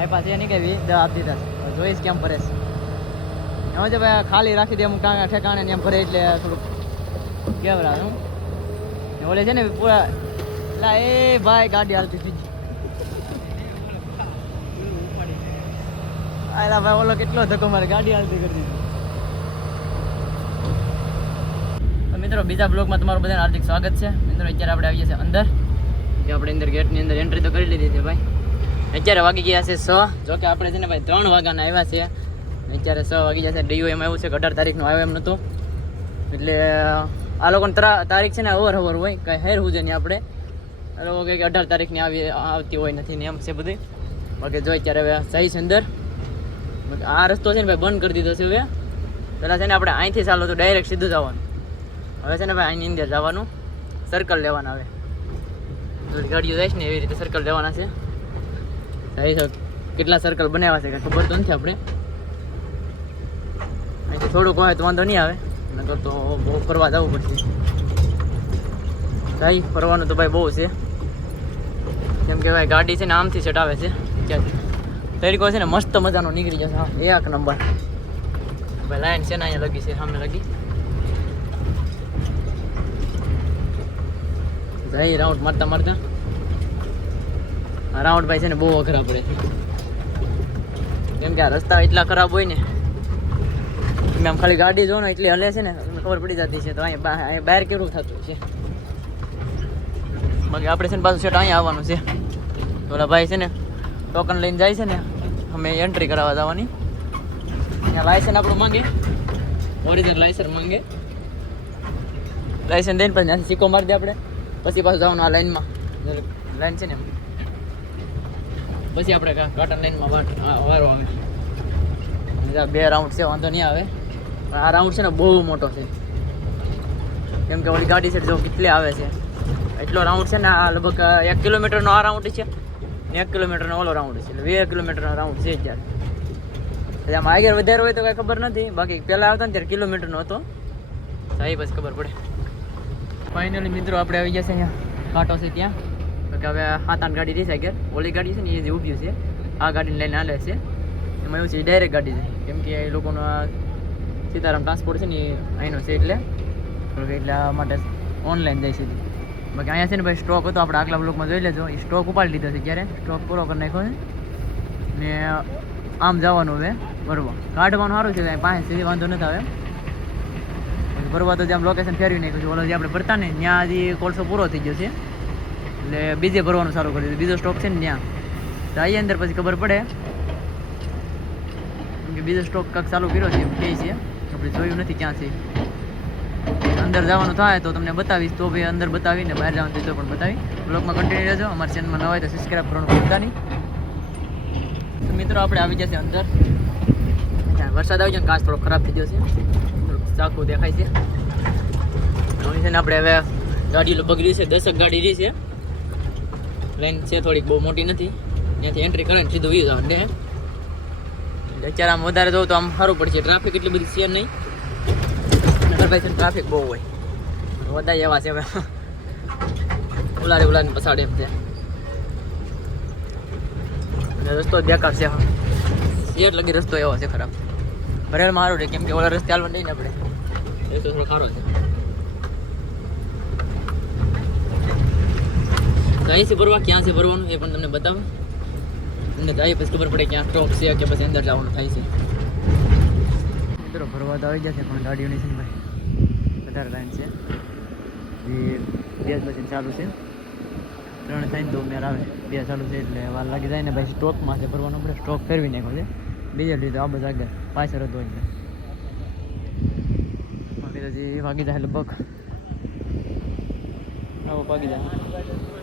આપ્યા છે નહીં કેવી દસ આપી દીધા છે જોઈશ કેમ ભરે છે. જો ભાઈ ખાલી રાખી દે અમુક ટાંકા ઠેકાણે ને એમ ભરે એટલે થોડુંક કેવરાવે હું ઓલે છે ને પૂરા એટલે એ ભાઈ ગાડી હાલતી હતી. આલા ભાઈ, ઓલો કેટલો ધક્કો મારે, ગાડી હાલતી કરી દીધી. મિત્રો, બીજા બ્લોગમાં તમારું બધાને હાર્દિક સ્વાગત છે. મિત્રો, અત્યારે આપણે આવીએ છીએ અંદર. જે આપણે અંદર ગેટની અંદર એન્ટ્રી તો કરી લીધી છે ભાઈ. અત્યારે વાગી ગયા છે સો જો કે આપણે છે ને ભાઈ ત્રણ વાગ્યાના આવ્યા છે અત્યારે છ વાગી ગયા છે. ડીયુ એમ આવ્યું છે અઢાર તારીખનું આવ્યું એમ નહોતું. એટલે આ લોકોને તરા- તારીખ છે ને અવર અવર હોય, કાંઈ હેર હું નહીં આપણે. આ લોકો કહે કે અઢાર તારીખની આવી, આવતી હોય નથી ને એમ છે બધી બાકી જો અત્યારે હવે જઈશ અંદર. આ રસ્તો છે ને ભાઈ બંધ કરી દીધો છે હવે. પહેલાં છે ને આપણે અહીંથી ચાલો તો ડાયરેક્ટ સીધું જવાનું. હવે છે ને ભાઈ અહીંની અંદર જવાનું. સર્કલ લેવાના હવે. ગાડીઓ જાય છે ને એવી રીતે સર્કલ લેવાના છે. કેટલા સર્કલ બનાવ્યા છે ખબર તો નથી આપણે. અહીંથી થોડુંક હોય તો વાંધો નહીં આવે. નકર તો બહુ ફરવા જવું પડશે. ભાઈ ફરવાનું તો ભાઈ બહુ છે. કેમ કે ભાઈ ગાડી છે ને આમથી ચટાવે છે ક્યાંથી તરીકો છે ને મસ્ત મજાનો નીકળી જશે એક નંબર. ભાઈ લાઈન છે ને અહીંયા લગી છે, સામે લગી. જઈ રાઉન્ડ મારતા મારતા રાઉન્ડ ભાઈ છે ને બહુ અઘરા પડે કેમ કે આ રસ્તા એટલા ખરાબ હોય ને, તમે આમ ખાલી ગાડી જો ને એટલી હલે છે ને ખબર પડી જતી છે. તો અહીંયા બહાર કેવું થતું છે? બાકી આપણે છે ને પાછું સેટ અહીંયા આવવાનું છે. ઓલા ભાઈ છે ને, ટોકન લઈને જાય છે ને, અમે એન્ટ્રી કરાવવા જવાની. ત્યાં લાયસન્સ આપણું માંગે. ઓરિજિનલ લાયસન્સ માંગે. લાયસન્સ દઈને પછી ત્યાંથી સિક્કો મારી દે આપણે. પછી પાછું જવાનું આ લાઈનમાં લાઈન છે ને એમ. પછી આપણે કા- કાંટા લાઈનમાં વાટ વારો આવે. બે રાઉન્ડ છે, વાંધો નહીં આવે. પણ આ રાઉન્ડ છે ને બહુ મોટો છે. કેમ કે ઓલી ગાડી છે જો કેટલી આવે છે. એટલો રાઉન્ડ છે ને આ લગભગ એક કિલોમીટરનો આ રાઉન્ડ છે ને એક કિલોમીટરનો ઓલો રાઉન્ડ છે. એટલે બે કિલોમીટરનો રાઉન્ડ છે જ જ્યારે એટલે આમાં આગળ વધારે હોય તો કાંઈ ખબર નથી. બાકી પહેલાં આવતા ને ત્યારે કિલોમીટરનો હતો. સાહેબ બસ ખબર પડે. ફાઇનલી મિત્રો, આપણે આવી ગયા છે અહીંયા. કાંટો છે ત્યાં. તો કે હવે સાત આઠ ગાડી રહી છે આગળ. ઓલી ગાડી છે ને એ જે ઊભી છે, આ ગાડીને લઈને હાલે છે. એમાં એવું છે ડાયરેક્ટ ગાડી છે. કેમ કે એ લોકોનો આ સીતારામ ટ્રાન્સપોર્ટ છે ને એ અહીંનો છે એટલે. એટલે આ માટે ઓનલાઈન જાય છે બાકી અહીંયા છે ને ભાઈ સ્ટોક હતો, આપણે આગલા બ્લોકમાં જોઈ લેજો. એ સ્ટોક ઉપાડી લીધો છે ક્યારે? સ્ટોક પૂરો કરી નાખ્યો છે. ને આમ જવાનું હવે ભરવા. કાઢવાનું સારું છે, કાંઈ પાસે સીધી વાંધો નથી આવે. ભરવા તો જેમ લોકેશન ફેરવી નાખ્યું છે, ઓલો જે આપણે ભરતા ને, ત્યાં હજી કોલસો પૂરો થઈ ગયો છે. એટલે બીજે ભરવાનું સારું કરી દીધું. બીજો સ્ટોક છે ને ત્યાં. તો આવીએ અંદર પછી ખબર પડે. કે બીજો સ્ટોક કાંક ચાલુ કર્યો છે, એમ કહે છે. આપણે જોયું નથી ક્યાં છે અંદર જવાનું થાય તો તમને બતાવીશ. તો ભાઈ અંદર બતાવીને બહાર જવાનું તો પણ બતાવી. બ્લોગમાં કન્ટિન્યુ રહેજો. અમારા ચેનલમાં નવા તો સબસ્ક્રાઈબ કરવાનું ભૂલતા નહીં. તો મિત્રો, આપણે આવી જશે અંદર. વરસાદ આવી જાય કાચ થોડો ખરાબ થઈ ગયો છે. ચાકુ દેખાય છે. છે ને, આપણે હવે ગાડી લગભગ રહી છે, દસક ગાડી રહી છે. લાઈન છે, થોડીક બહુ મોટી નથી. ત્યાંથી એન્ટ્રી કરે ને સીધું વી જવાનું ને અત્યારે આમ વધારે જવું તો આમ સારું પડશે. ટ્રાફિક એટલી બધી છે નહીં. ટ્રાફિક બહુ હોય. વધારે એવા છે ઉલારે ઉલારે પસાડે એમ ત્યાં રસ્તો બેકાર છે સિયર લગી રસ્તો એવો છે ખરાબ. ભરેલ મારો રહે, કેમ કે ઓલા રસ્તે હાલવા નહીં ને આપણે. રસ્તો થોડો સારો છે. કઈ છે ભરવા, ક્યાં છે ભરવાનું એ પણ તમને બતાવું. તમને જાય પછી ખબર પડે ક્યાં સ્ટોપ છે, કે પછી અંદર જવાનું થાય છે. મિત્રો, ભરવા તો આવી જશે પણ ગાડીઓની છે ભાઈ, વધારે લાઈન છે. એ બે મશીન ચાલુ છે. ત્રણ થાય તો મેર આવે. બે ચાલુ છે એટલે વાર લાગી જાય ને પછી સ્ટોકમાં છે ભરવાનો આપણે, સ્ટોક ફેરવી નાખ્યો છે. ડીઝલ લીધો આ બધા આગળ પાછળ હતો એટલે બાકી હજી વાગી જાય લગભગ. નવો વાગી જાય.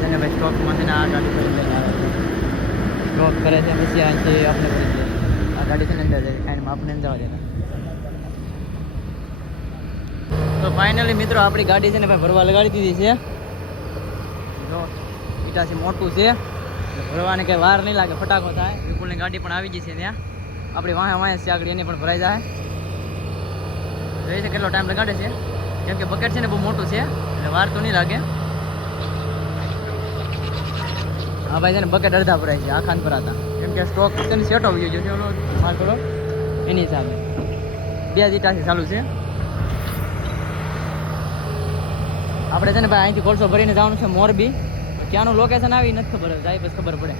છે ને ભાઈ સ્ટોકમાં છે ને આ ગાડી પર લઈને આવે સ્ટોક કરે છે, પછી અહીંથી આપણે આ ગાડી છે ને અંદર એમાં આપણે જવા દેતા. તો ફાઇનલી મિત્રો, આપણી ગાડી છે ને ભાઈ ભરવા લગાડી દીધી છે. જો, ઈટાથી મોટું છે. ભરવાને કંઈ વાર નહીં લાગે, ફટાકો થાય. વિપુલની ગાડી પણ આવી ગઈ છે ત્યાં. આપણી વાંહે વાંહે છે આગળ, એની પણ ભરાઈ જાય. જોઈએ છે કેટલો ટાઈમ લગાડે છે. કેમ કે બકેટ છે ને બહુ મોટું છે, એટલે વાર તો નહીં લાગે. હા ભાઈ, છે ને બકેટ અડધા ભરાય છે આખાન ભરાતા. કેમ કે સ્ટોક તેને સેટ આવી ગયો છે. ઓલો માલ થોડો. એની હિસાબે. બે જીટાથી ચાલુ છે. આપણે છે ને ભાઈ અહીંથી કોલસો ભરીને જવાનું છે મોરબી. ક્યાંનું લોકેશન આવી નથી ખબર જાય પછી ખબર પડે.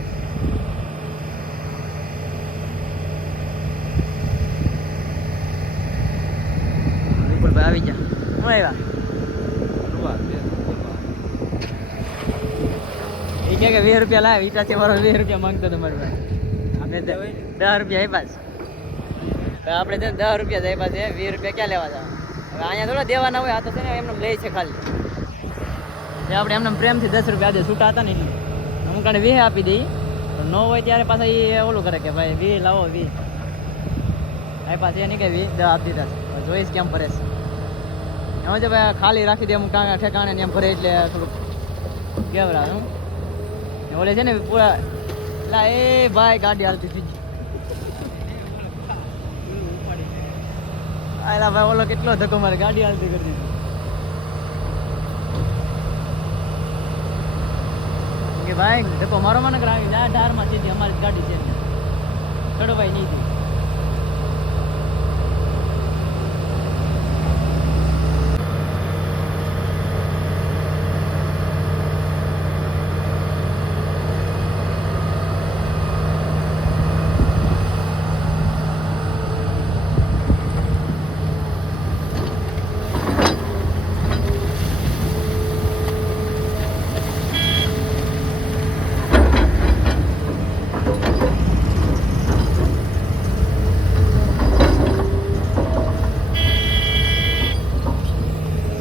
વિપુલભાઈ આવી જા. હું આવ્યા? એ કે વીસ રૂપિયા લાવ ઈટાથી વાળો વીસ રૂપિયા માંગતો તમારી પાસે. આપણે દસ રૂપિયા આપ્યા છે. આપણે છે દસ રૂપિયા આપ્યા છે. વીસ રૂપિયા ક્યાં લેવા જવા હવે અહીંયા થોડા દેવાના હોય, આ તો છે ને એમને લે છે ખાલી. જે આપણે એમને પ્રેમથી દસ રૂપિયા આજે છૂટા હતા ને એટલે અમુક કારણે વીસ આપી દઈએ ન હોય ત્યારે પાછા એ ઓલું કરે કે ભાઈ વી લાવો વી આપ્યા છે નહીં કે વી દસ આપી દીધા જોઈશ કેમ ફરે છે. એમાં જે ભાઈ ખાલી રાખી દે, અમુક ટાંગા ઠેકાણે ને એમ ભરે એટલે થોડુંક કેવરા હું ઓલે છે ને પૂરા એટલે એ ભાઈ ગાડી હાલતી હતી. આલા ભાઈ, ઓલો કેટલો ધક્કો મારે, ગાડી હાલતી કરી દીધી. કે ભાઈ, ધક્કો મારો મને કરાવી ના ઢારમાં સીધી અમારી ગાડી છે. ચડો ભાઈ નહીં તું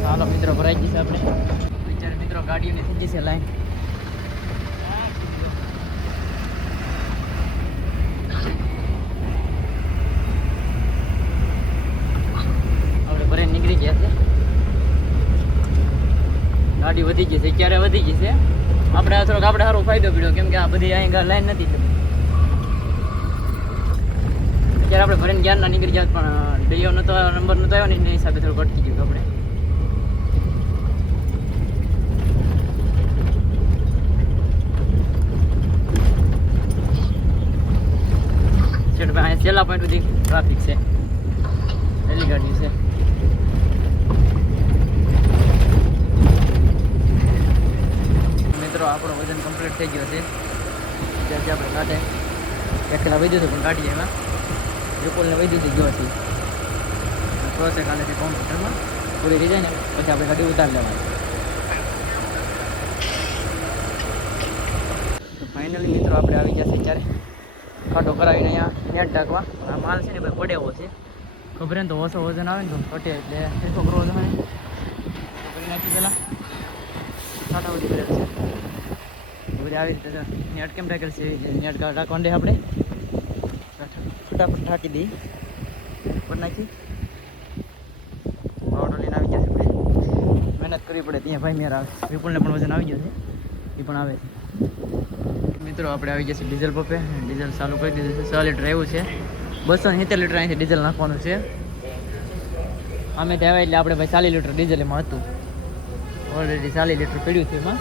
ચાલો મિત્રો ભરાઈ જશે આપણે અત્યારે મિત્રો ગાડીઓની થઈ જશે લાઈન આપણે ભરાઈને નીકળી ગયા છે ગાડી વધી ગઈ છે, ક્યારે વધી ગઈ છે? આપણે આ થોડોક આપણે સારો ફાયદો પડ્યો, કેમ કે આ બધી અહીં લાઈન નથી અત્યારે આપણે ભરીને જ્ઞાનના નીકળી જાત પણ ડીઓ નતો નંબર નતો આવ્યો ને એના હિસાબે થોડું અટકી ગયું આપણે. અહીંયા છેલ્લા પોઈન્ટ સુધી ટ્રાફિક છે. પહેલી ગાડી છે. મિત્રો, આપણો વજન કમ્પ્લીટ થઈ ગયો છે. જ્યાં આપણે કાઢે. એકલા વહી હતું પણ કાઢીએ એમાં. વિપુલને વહી દીધી ગયો છે. પ્રોસેસ કાલે છે કોમ્પ્યુટરમાં. પૂરી થઈ જાય ને, પછી આપણે ગાડી ઉતારી લેવાની. ફાઇનલી મિત્રો, આપણે આવી ગયા છે ત્યારે ખાટો કરાવીને અહીંયા નેટ ટાંકવા આ માલ છે ને ભાઈ પડ્યો છે. ખબર ને તો ઓછો વજન આવે ને તો ઘટે એટલે એટલો ગ્રો તો કરી નાખી પહેલાં. છાટાવટી કરેલ છે. બધી આવી રીતે નેટ કેમ રાખેલ છે? નેટ રાખવા દે આપણે. ફટાફટ ઢાંકી દઈ. ઉપર નાખી. પાવડર લઈને આવી જશે આપણે. મહેનત કરવી પડે ત્યાં ભાઈ મેર. આવે વિપુલને પણ વજન આવી ગયો છે. એ પણ આવે છે. મિત્રો, આપણે આવી જશે ડીઝલ પંપે. ડીઝલ ચાલુ કરી દીધું છે. છ લીટર એવું છે. બસો સિત્તેર લીટર અહીંથી ડીઝલ નાખવાનું છે. અમે ત્યાં એટલે આપણે ભાઈ ચાલીસ લીટર ડીઝલ એમાં હતું. ઓલરેડી ચાલીસ લીટર પડ્યું છે એમાં.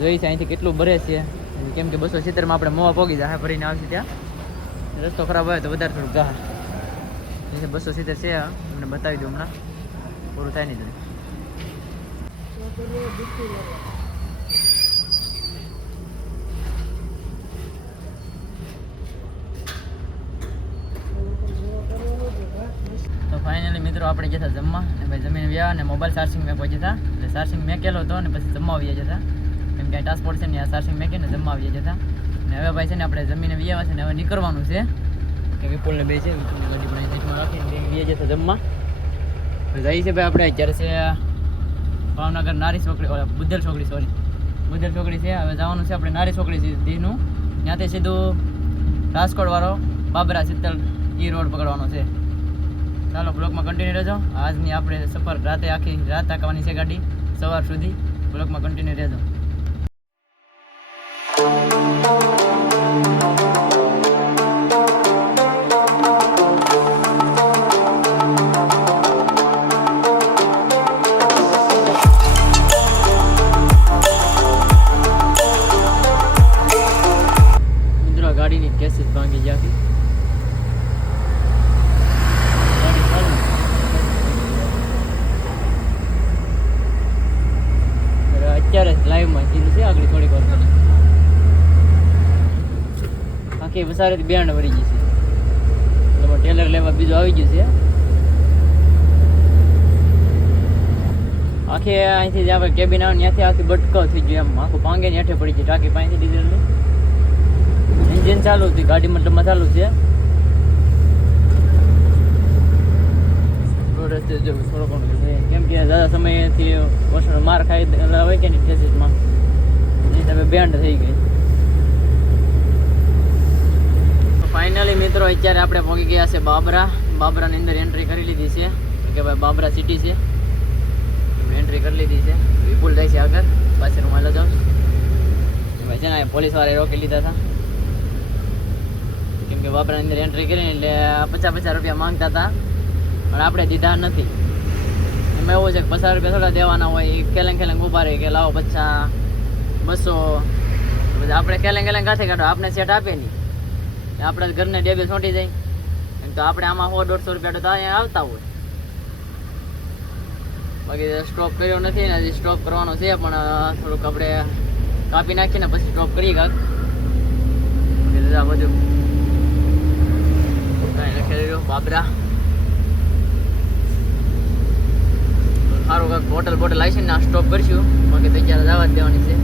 જોઈ છે અહીંથી કેટલું ભરે છે. કેમ કે બસો સિત્તેરમાં આપણે મોવા પોગી જાય ભરીને આવશે ત્યાં. રસ્તો ખરાબ હોય તો વધારે થોડુંક ગાહ. એટલે બસો સિત્તેર છે અમને બતાવી દઉં હમણાં. પૂરું થાય નહીં તમે ફાઇનલી મિત્રો આપણે ગયા હતા જમવા. અને ભાઈ જમીન વ્યા અને મોબાઈલ ચાર્જિંગ મેં પહોંચ્યા હતા. એટલે ચાર્જિંગ મેકેલો હતો અને પછી જમવા આવ્યા જતા કેમ કે ટ્રાન્સપોર્ટ છે ને ચાર્જિંગ મેકીને જમવા આવીએ જતા અને હવે ભાઈ છે ને આપણે જમીને વ્યા છે ને હવે નીકળવાનું છે. કે વિપુલને બે છે વિપુલની ગાડી પણ સાઈડમાં રાખીને વ્યા જતા જમવા. જઈએ છે ભાઈ આપણે અત્યારે છે, ભાવનગર નારી છોકરી, ઓલા બુદ્ધલ છોકરી સોરી બુદ્ધલ છોકરી છે, હવે જવાનું છે આપણે નારી છોકરી દીનું ત્યાંથી સીધું રાજકોટ વાળો બાબરા શીતલ એ રોડ પકડવાનો છે. ચાલો બ્લોકમાં કન્ટિન્યુ રહેજો. આજની આપણે સફર રાતે આખી રાત આંકવાની છે ગાડી, સવાર સુધી બ્લોકમાં કન્ટિન્યુ રહેજો. આખી વસારેથી બેન્ડ વળી ગઈ છે. એટલે ટેલર લેવા બીજું આવી ગયું છે. આખી અહીંથી જે આપણે કેબિન આવે ને ત્યાંથી આખી બટકાવ થઈ ગયું એમ. આખું ભાંગે ને હેઠે પડી ગઈ. ટાંકી પાસેથી ડીઝલની એન્જિન ચાલુ હતી. ગાડી મતલબમાં ચાલુ છે. રોડ રસ્તે જો થોડો ઘણો છે. કેમ કે દાદા સમયથી વસણ માર ખાઈ એટલે હોય કે નહીં ઠેસીસમાં એની તમે બેન્ડ થઈ ગઈ. ફાઇનલી મિત્રો અત્યારે આપણે પહોંચી ગયા છે બાબરા. બાબરાની અંદર એન્ટ્રી કરી લીધી છે. કે ભાઈ બાબરા સિટી છે. એન્ટ્રી કરી લીધી છે. વિપુલ જાય છે આગળ. પાછળ હાલો જાઉં. ભાઈ છે ને પોલીસ વાળાએ રોકી લીધા હતા. કેમ કે બાબરાની અંદર એન્ટ્રી કરીને એટલે પચાસ પચાસ રૂપિયા માંગતા હતા. પણ આપણે દીધા નથી. એમાં એવું છે કે પચાસ રૂપિયા થોડા દેવાના હોય, એ કેલેંગ કેલેંગ ઊભા રહે કે લાવો પચાસ બસો. આપણે કેલેંગ કેલેંગ કાંથી કાઢો. આપણે સેટ આપીએ નહીં. આપણા ઘરને ડેબે છોટી જાય તો આપણે આમાં સો દોઢસો રૂપિયા તો અહીંયા આવતા હોય. બાકી સ્ટોપ કર્યો નથી ને, હજી સ્ટોપ કરવાનો છે, પણ થોડુંક આપણે કાપી નાખીને પછી સ્ટોપ કરીએ કાંક. આ બધું કાંઈ લખેલી રહ્યું બાબરા. સારું કાંક હોટલ બોટલ આવી છે ને, આ સ્ટોપ કરીશું. બાકી તો અત્યારે જવા જ દેવાની છે.